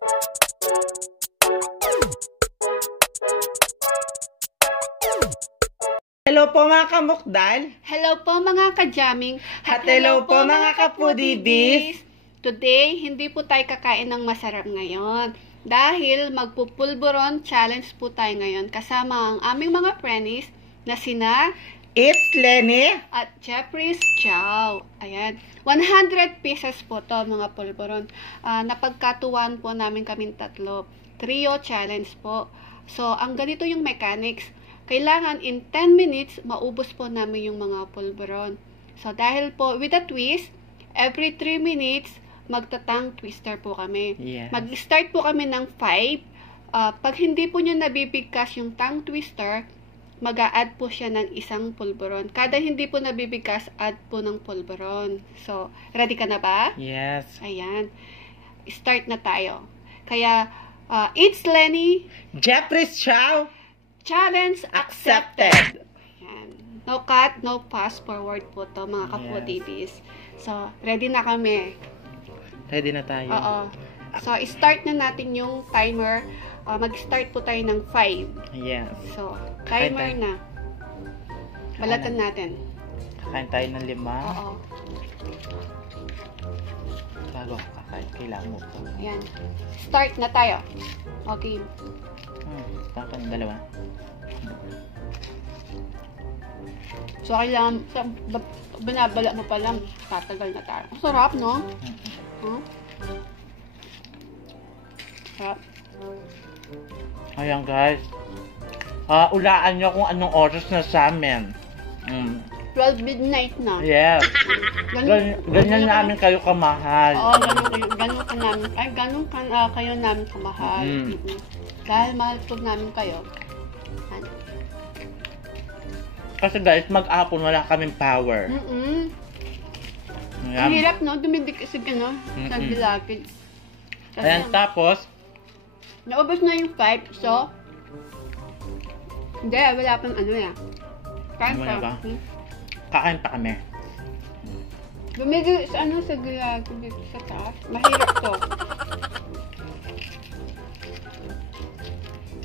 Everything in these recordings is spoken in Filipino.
Hello po mga kamukdal. Hello po mga ka-jamming. At hello po mga kapudibis. Today, hindi po tayo kakain ng masarap ngayon. Dahil magpupulburon challenge po tayo ngayon kasama ang aming mga friends na sina It's Lenny at Jeffrey's Chow. Ayan. 100 pieces po to mga pulburon. Napagkatuwan po namin kaming tatlo. Trio challenge po. So, ang ganito yung mechanics. Kailangan in 10 minutes, maubos po namin yung mga pulburon. So, dahil po, with a twist, every 3 minutes, magtatang twister po kami. Yes. Mag-start po kami ng 5. Pag hindi po niya nabibigkas yung tongue twister, mag-a-add po siya ng isang pulburon. Kada hindi po nabibigkas, add po ng pulburon. So, ready ka na ba? Yes. Ayan. Start na tayo. Kaya, it's Lenny. Jeffrey's Chow. Challenge accepted. Ayan. No cut, no fast forward po to mga kapudibis. So, ready na kami. Ready na tayo. Oo. So, start na natin yung timer. Mag-start po tayo ng 5. Yes. So, timer na. Balatan natin. Kakain tayo ng 5. Oo. Bago ako kakain, kailangan mo po. Ayan. Start na tayo. Okay. Baka ng 2. So, kailangan, binabala mo pa lang, tatagal na tayo. Ang sarap, no? Huh? Sarap. Ayan guys. Ulaan nyo kung anong oras na sa amin. 12 midnight na. Yes. Ganyan namin kayo kamahal. Oo, ganun kayo namin kamahal. Dahil mahal po namin kayo. Kasi guys, mag-apon wala kaming power. Ang hirap, no? Dumidikit sa gano'n, sa bilagid. Ayan, tapos, naubos na yung 5, so, hindi, wala pang ano yan. Kain Wala pa. ba? Kakain pa kami. Bumigil sa ano, sa bilagid dito sa taas. Mahirap to.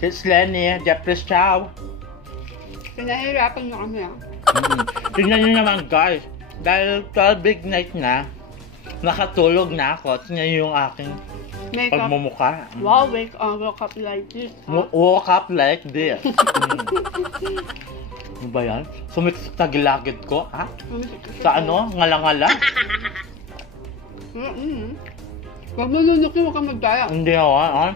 It's Lenny, Jeffrey's Chow. Pinahirapan nyo kami, Tingnan nyo naman guys, dahil 12 big night na, nakatulog na ako. Tingnan nyo yung aking Makeup. pagmumukha. Wow, woke up like this. Woke up like this. Ano ba yan? Sumiksik na gilagid ko, ha? Sa ano? Ngala-ngala? Huwag mo nunukin, huwag kang magdaya. Hindi ako, ha?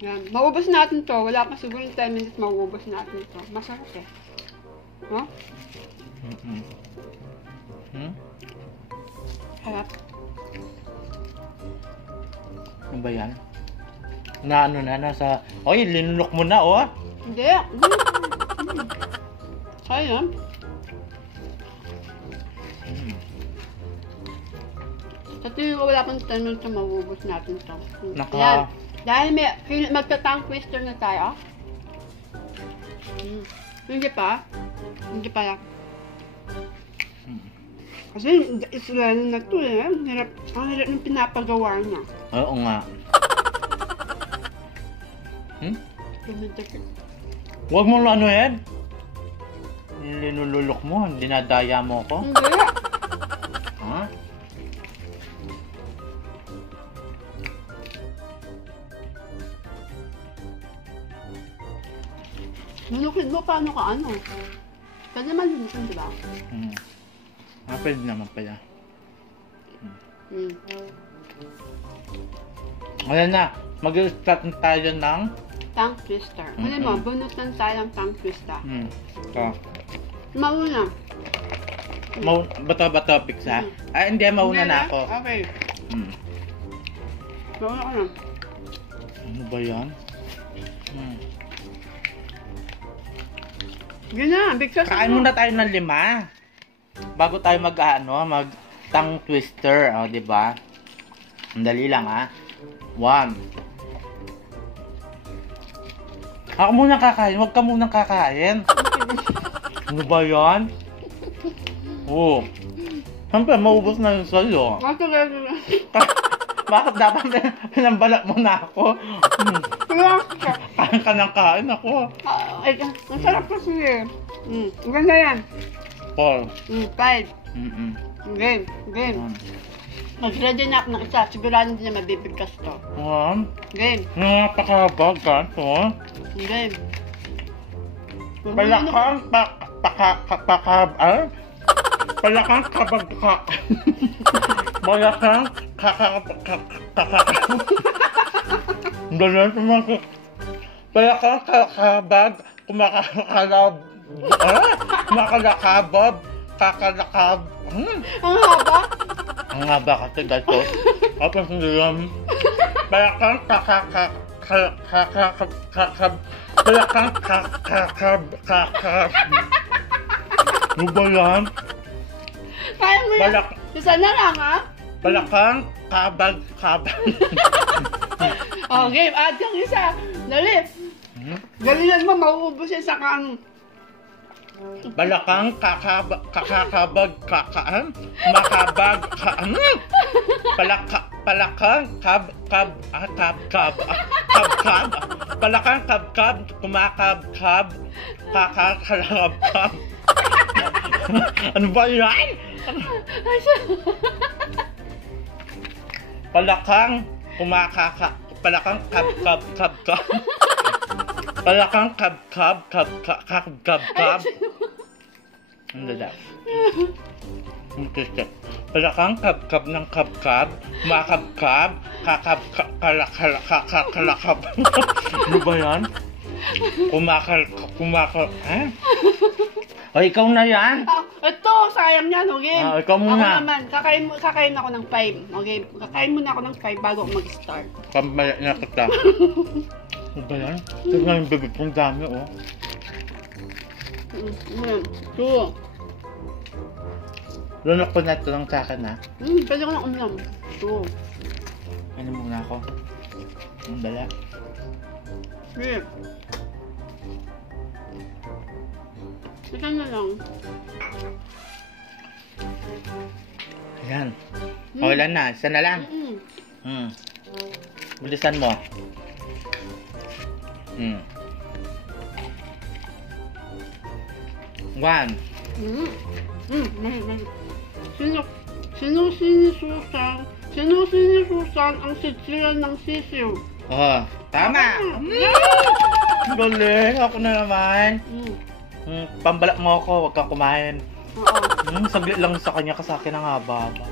Yan. Maubos natin to. Wala pa siguro 10 minutes maubos natin to. Masarap eh. No? Harap. Ano ba yan? Na ano na, nasa... Oy, linulok mo na, oh! Hindi. Kaya. Sa tingin ko wala pang 10 minutes na maubos natin to. Yan. Dahil magta-tongue twister na tayo. Hindi pa. Hindi pa lang. Kasi Israel na to eh. Ang hirap ng pinapagawa niya. Oo nga. Huwag mo ano yan. Linululok mo. Dinadaya mo ko. Hindi. Ha? Lunukin mo paano ka ano. Pwede naman lunukin, di ba? Pwede naman pala. Ayan na. Mag-start na tayo ng tongue twister. Alam mo, bunutan tayo ng tongue twister. Ito. Mauna. Bato-bato pizza. Hindi. Mauna na ako. Okay. Mauna ka na. Ano ba yan? Yun na, bigkas Kain muna tayo ng 5. Bago tayo mag-tongue twister. O, diba? Ang dali lang, ha? 1. Ako muna kakain. Huwag ka muna kakain. Ano ba yan? Oo. Siyempre, maubos na yun sa'yo. Bakit dapat pinambalat mo na ako? Relax. Kain ka ng kain ako. Ang sarap kasi eh. Ganda yan. 4. 5. Mm-mm. Game. Mag-ready na ako ng isa. Sigurado din na mabibigkas to. Game. Napakabag ka to. Game. Palakang palakang kabagka. Palakang Ganun sumagot. Palakang kakabag. Kumakalakabab. Kakalakab. Ang haba. Ang haba kasi gato. Tapos hindi lang. Palakang palakang ano ba yan? Kaya mo yan. Balak. Isa na lang ha. Palakang kabag. Oh, game. Add yung isa. Dali. Galingan mo, mauubos yan sa kang. Balakang kakabag makabag palakang palakang kumakabkab kakakalabkab. Ano ba yan? Palakang palakang kabkab palakang kabkab. Ang lala. Palakang kabkab ng kabkab, makabkab, kakalakab. Ano ba yan? Eh? O, ikaw na yan. Ito, sayang yan, okay? Ikaw muna. Ako naman, kakain ako ng 5. Okay, kakain muna ako ng 5 bago ako mag-start. Pambaya na kita. Ano ba yan? Ito nga yung bibig kong dami, oh. 2. Lunok ko na ito lang sa akin, ha? Pwede ko na uminom. 2. Ano muna ako? Ang dala. 3. Ito na lang. Ayan. Wala na. Isa na lang. Bilisan mo. One. Sinusisusan ang sitsilan ng sisiw. Oh, tama. Galing. Ako na naman. Pambalak mo ako. Huwag kang kumain. Oo. Saglit lang sa kanya kasi akin ang haba-haba.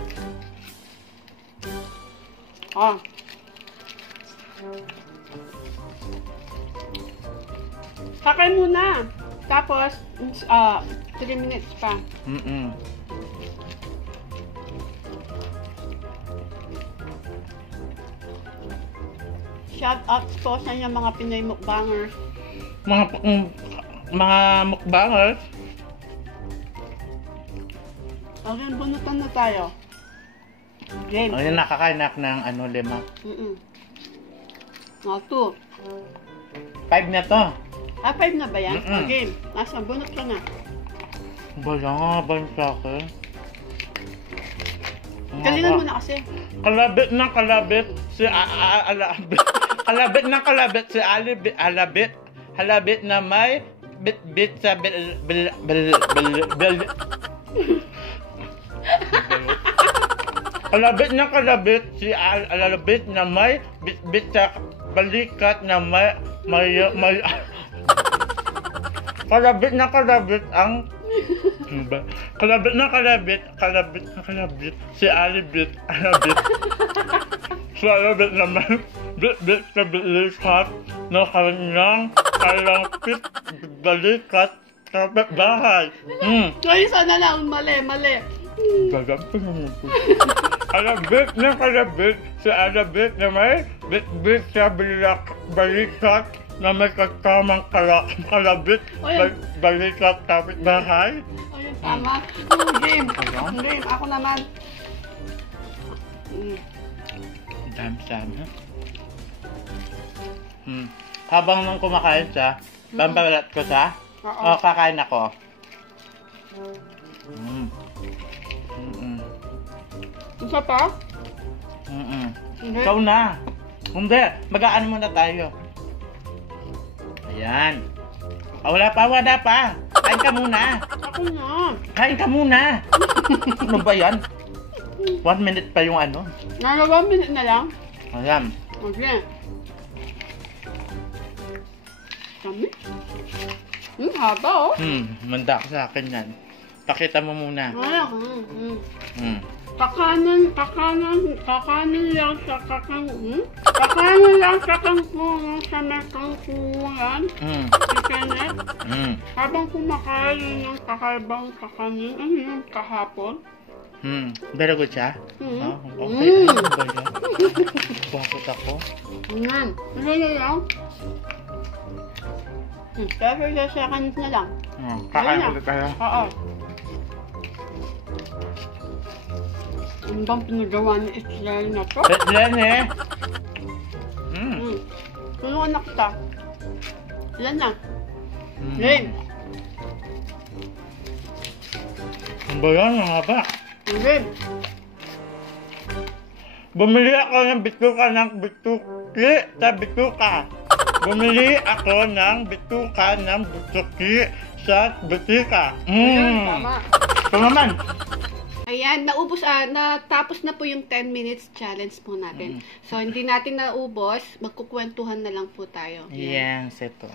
Sakay muna. Tapos, 3 minutes pa. Shout out po sa inyo mga Pinoy mukbangers. Mga mukbangers. Okay, bunutan na tayo. Game. Ayun, nakakainak ng 5. 2. 5 na to. 5 na ba yan? Game. Nasa, bunot ka na. Wala nga ba yung sa akin? Galingan mo na kasi. Kalabit na kalabit si alabit. Kalabit na kalabit si alabit. Halabit na may bit sa bil kalabit na kalabit si alabit na may bit sa balikat na may kalabit na kalabit ang kalabit na kalabit si alibit si alabit na may bit sa balikat na kanyang kalangkit balikat kapit bahay. Ay, sana lang. Mali. Gagapin naman po. Alabit na kalabit si alabit na may bit sa balikat na may katamang kalabit balikat kapit bahay. Ayun, tama. Game. Ako naman. Dami-dami. Habang nang kumakain siya, pambalat ko siya. Oo. Kakain ako. Isa pa? Hindi. Ikaw na. Hindi. Mag-aano muna tayo. Ayan. Wala pa. Kain ka muna. Ako na. Kain ka muna. Ano ba yan? 1 minute pa yung ano. Nalawang minute na lang. Ayan. Okay. Dami. Haba oh. Manda ka sa akin yan. Pakita mo muna. Kakanin lang sa kangkungan sa may kangkungan. Kikanet. Habang kumakain ng kakaibang kakanin, ano yung kahapon? Very good siya? Mm. Okay. Ano ba yan? Bakit ako? Ano lang? Pero sa kanin na lang. Kakain ulit tayo. Oo. Ano bang pinagawa ni Israel na to? Letlen eh. Tulungan na kita. Ilan na? Len. Ano ba yan? Ang haba. Len. Bumili ako ng bituka sa bituka. Bumili ako ng bituka ng butuki sa butika. Tama. Ito naman. Ayan, natapos na po yung 10 minutes challenge po natin. So, hindi natin naubos. Magkukwentuhan na lang po tayo. Yes, ito.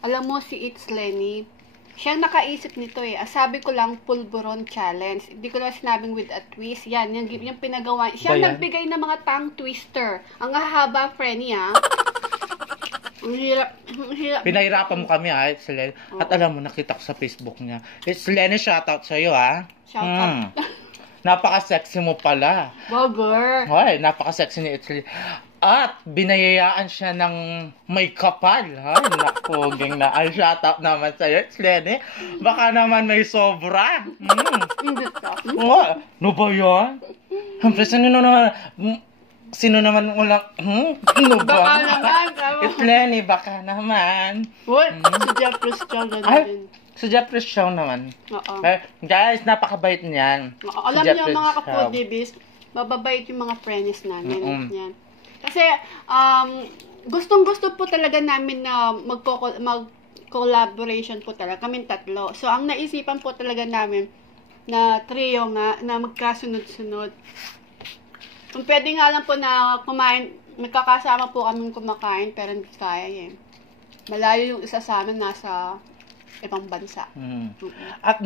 Alam mo, si It's Lenny, siya nakaisip nito eh. Sabi ko lang, pulburon challenge. Hindi ko lang sinabing with a twist. Yan, yung pinagawa. Siya nagbigay ng mga tongue twister. Ang hahaba, Frenny, ha? Ang hirap. Pinahirapan mo kami, ha, It's Lenny. At alam mo, nakita ko sa Facebook niya. It's Lenny, shoutout sa'yo, ha? Shoutout. Napaka-sexy mo pala. Bogor. Hoy, napaka-sexy ni It's Lenny. At binayayaan siya ng may kapal. Ha? Naku, ging na. Ay, shoutout naman sa'yo, It's Lenny. Baka naman may sobra. No ba yan? Sino naman ulang, ano ba? Baka naman. It's Lenny, baka naman. What? Si Jeffrey Chow na din. Si Jeffrey Chow naman. Oo. Guys, napakabait niyan. Alam niyo mga kapodibis, mababait yung mga friends namin. Yan. Kasi, gustong-gusto po talaga namin na mag-collaboration po talaga. Kaming tatlo. So, ang naisipan po talaga namin na trio nga, na magkasunod-sunod. Kung pwede nga lang po na kumain, magkakasama po kaming kumakain, pero hindi kaya eh. Malayo yung isa sa amin, nasa ibang bansa. At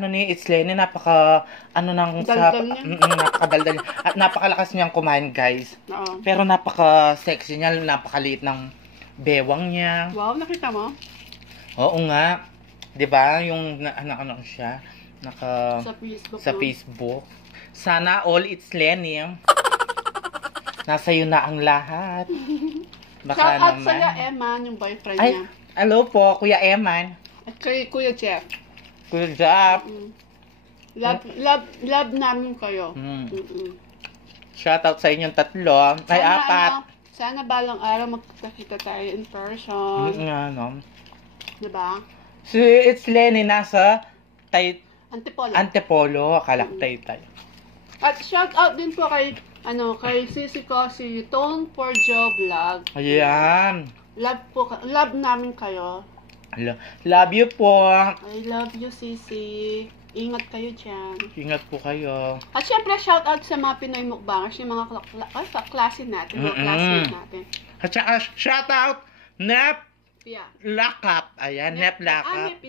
ni It's Lenny, napakadaldal niya. At napakalakas niyang kumain, guys. Oo. Pero napaka-sexy niya, napakaliit ng bewang niya. Wow, nakita mo? Oo nga. 'Di ba? Yung ano siya, sa Facebook. Sana all It's Lenny. Nasa iyo na ang lahat. Baka shout out naman. sa'yo, Eman, yung boyfriend Ay, niya. hello po, Kuya Eman. At kay Kuya Jeff. Good job. Love namin kayo. Shoutout sa inyong tatlo. Ay, apat. Sana balang araw magkakita tayo in person. Diba? Si It's Lenny nasa Antipolo. Antipolo, Taytay. At shout out din po kay sisi ko, si Tone for Joe Vlog. Ayan. Love namin kayo. Love you po. I love you, sisi. Ingat kayo dyan. Ingat po kayo. At syempre, shout out sa mga Pinoy mukbangers, yung mga klase natin, mga classmate natin. At saka, shout out, Nep Lakap. Ayan, Nep Lakap.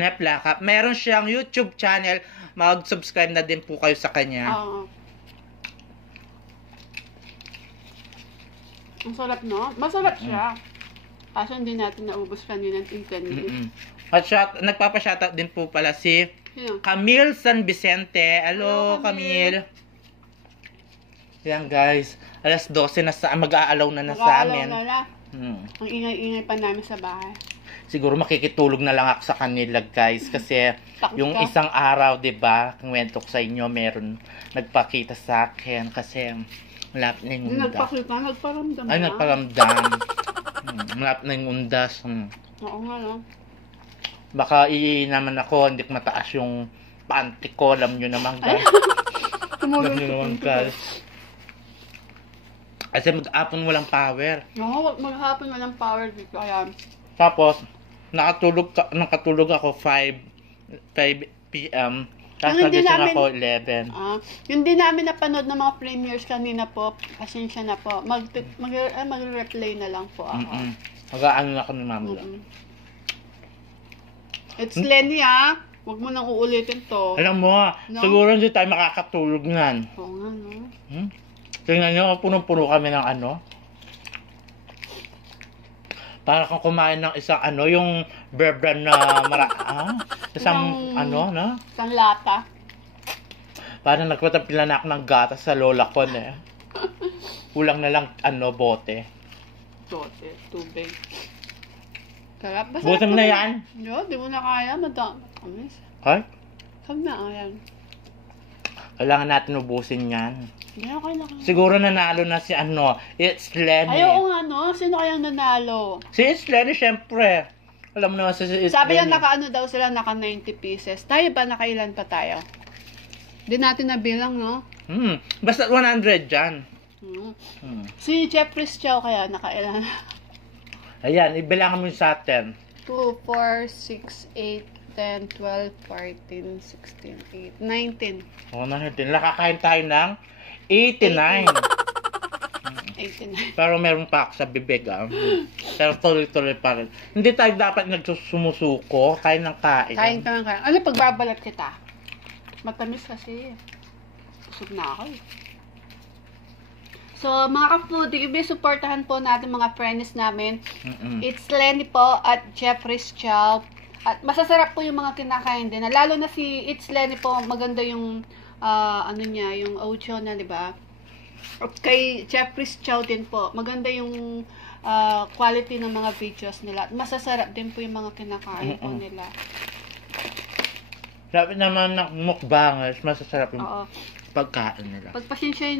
Nep Lakap. Meron siyang YouTube channel. Mag-subscribe na din po kayo sa kanya. Oo. Ang sarap, no? Masarap siya. Kaso hindi natin naubos kanina ng 10 minutes. At nagpapa-shoutout din po pala si Camille San Vicente. Hello, Camille. Yan, guys. Alas 12 na mag-aalaw na sa amin. Ang ingay-ingay pa namin sa bahay. Siguro makikitulog na lang ako sa kanila, guys. Kasi yung isang araw, 'di ba? Kwento ko sa inyo, meron nagpakita sa akin kasi malapit na yung undas. Nagparamdam. Ay, nagparamdam. Malapit na yung undas. Oo nga, no? Baka naman ako, hindi mataas yung panty ko. Alam nyo naman, guys. Tumulong Alam sa naman, punto. guys. Kasi mag-apon walang power. No, maghapon walang power dito. Ayan. Tapos, nakatulog ako 5 p.m. Tapos Ang hindi nagising namin- ako 11. Yung di namin napanood ng mga premieres kanina po, pasensya na po. Mag-replay na lang po ako. Mag-aano na ako ni Mami. It's Lenny Huwag mo nang uulitin to. Alam mo, No? siguro hindi tayo makakatulog nan. Oo nga, no? Tingnan nyo, punong-puno kami ng ano. Para kang kumain ng isang yung bear brand na isang no? Isang lata. Parang nagpatapila na ako ng gatas sa lola ko, ne. Kulang na lang, bote. Tote, tubig. Sarap. Buti mo na yan? No, di mo na kaya. Amis. Ay, Kami na, ayan. kailangan natin ubusin yan. Hindi, okay na. Siguro nanalo na si It's Lenny. Ayaw nga, no? Sino kayang nanalo? Si It's Lenny, syempre. Alam mo naman si It's Sabi Lenny. yan, daw sila, naka 90 pieces. Tayo ba, nakailan pa tayo? Hindi natin nabilang, no? Basta 100 dyan. Si Jeffrey Chow kaya, nakailan? Ayan, ibilangan mo yun sa atin. 2, 4, 6, 8, 10, 12, 14, 16, 8, 19. Oo, nakakain tayo ng 89. 89. Pero meron pa ako sa bibig, Pero tuloy-tuloy pa rin. Hindi tayo dapat nagsusumusuko. Kain ng kain. Kain ka ng kain. Ano, pagbabalat kita? Matamis kasi. Busog na ako eh. So, mga ka-foodie, supportahan po natin mga friends namin. It's Lenny po at Jeffrey's Chow. At masasarap po yung mga kinakain din. Lalo na si It's Lenny po, maganda yung yung audio na, di ba? At kay Jeffrey's Chow din po, maganda yung quality ng mga videos nila. At masasarap din po yung mga kinakain po nila. Sabi naman ng mukbangers, masasarap yung Oo. pagkain nila. Pagpasensya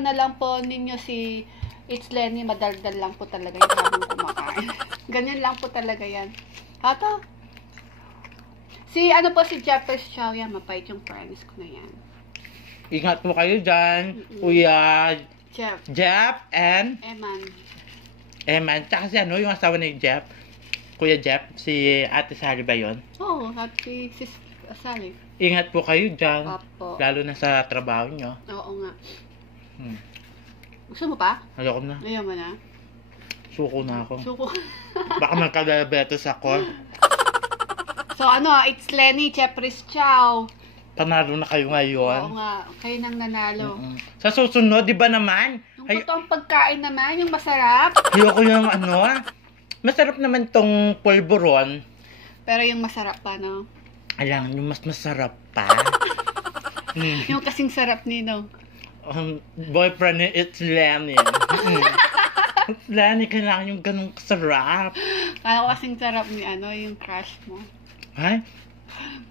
na lang po ninyo si It's Lenny, madaldal lang po talaga yung habang kumakain. Ganyan lang po talaga yan. Hato? Si Jeffrey's Chow yan, mapait yung friends ko na yan. Ingat po kayo dyan, Kuya Jeff and Eman. Tsaka si yung asawa ni Jeff. Kuya Jeff, si Ate Sally ba yun? Oo, happy sis Sally. Ingat po kayo dyan. Opo. Lalo na sa trabaho nyo. Oo nga. Gusto mo pa? Ayoko na. Ayaw mo na? Suko na ako. Suko. Baka magka-diabetes ako. So It's Lenny, Jeffrey's Chow. Panalo na kayo ngayon. Oo nga, kayo nang nanalo. Sa susunod, di ba naman? Yung totoong pagkain naman, yung masarap. Ayoko yung masarap naman tong pulburon. Pero yung masarap pa, no? Alam, yung mas masarap pa. Yung kasing sarap nino. Boyfriend ni It's Lenny. It's Lenny, kailangan yung ganun kasarap. Kaya ko kasing sarap ni yung crush mo. Ay?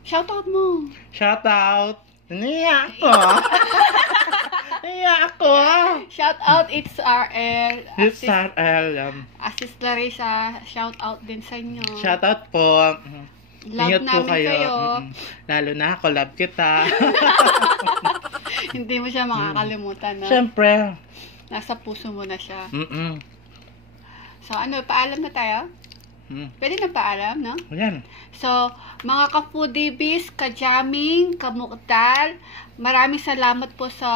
Shoutout mo. Shout out. Niya ako. Niya ako. Shoutout, It's RL. It's RL. Assist Larissa, shoutout din sa inyo. Shout out po. Love Ingat po namin kayo. Lalo na ako, love kita. Hindi mo siya makakalimutan, no? Siyempre. Nasa puso mo na siya. Mm-mm. So, paalam na tayo? Pwede na paalam, no? Ayan. So, mga ka-foodies, ka-jamming, kamuktal, maraming salamat po sa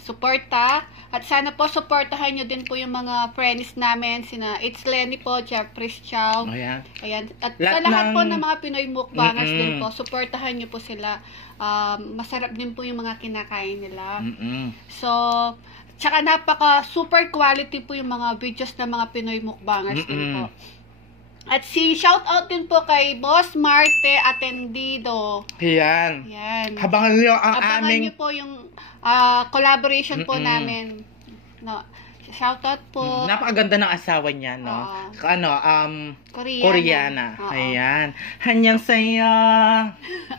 suporta. At sana po suportahan nyo din po yung mga friends namin, sina It's Lenny po, Jeffrey's Chow. Ayan. Ayan. At sa lahat po ng mga Pinoy mukbangers din po, suportahan nyo po sila. Masarap din po yung mga kinakain nila. So, tsaka super quality po yung mga videos ng mga Pinoy mukbangers din po. At shoutout din po kay Boss Marte Atendido. Yan. Yan. Abangan nyo ang Abangan aming... nyo po yung collaboration po namin. No, shoutout po. Napakaganda ng asawa niya, no? Koreana. Ayan. Hanyang sa'yo.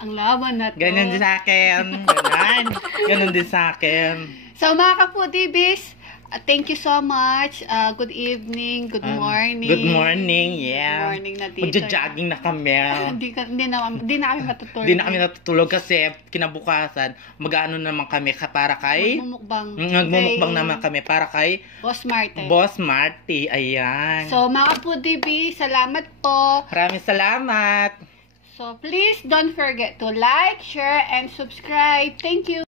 Ang laban na to. Ganyan din sa akin. Ganun din sa akin. So, mga ka-foodies, Thank you so much. Good evening, good morning. Good morning, yeah. Good morning na dito. Magja-jogging na kami. Hindi na kami matutulog. Hindi na kami natutulog kasi kinabukasan, mag-ano naman kami para kay... Magmumukbang naman kami para kay... Boss Marty. Boss Marty, ayan. So, mga Foodie, salamat po. Maraming salamat. So, please don't forget to like, share, and subscribe. Thank you.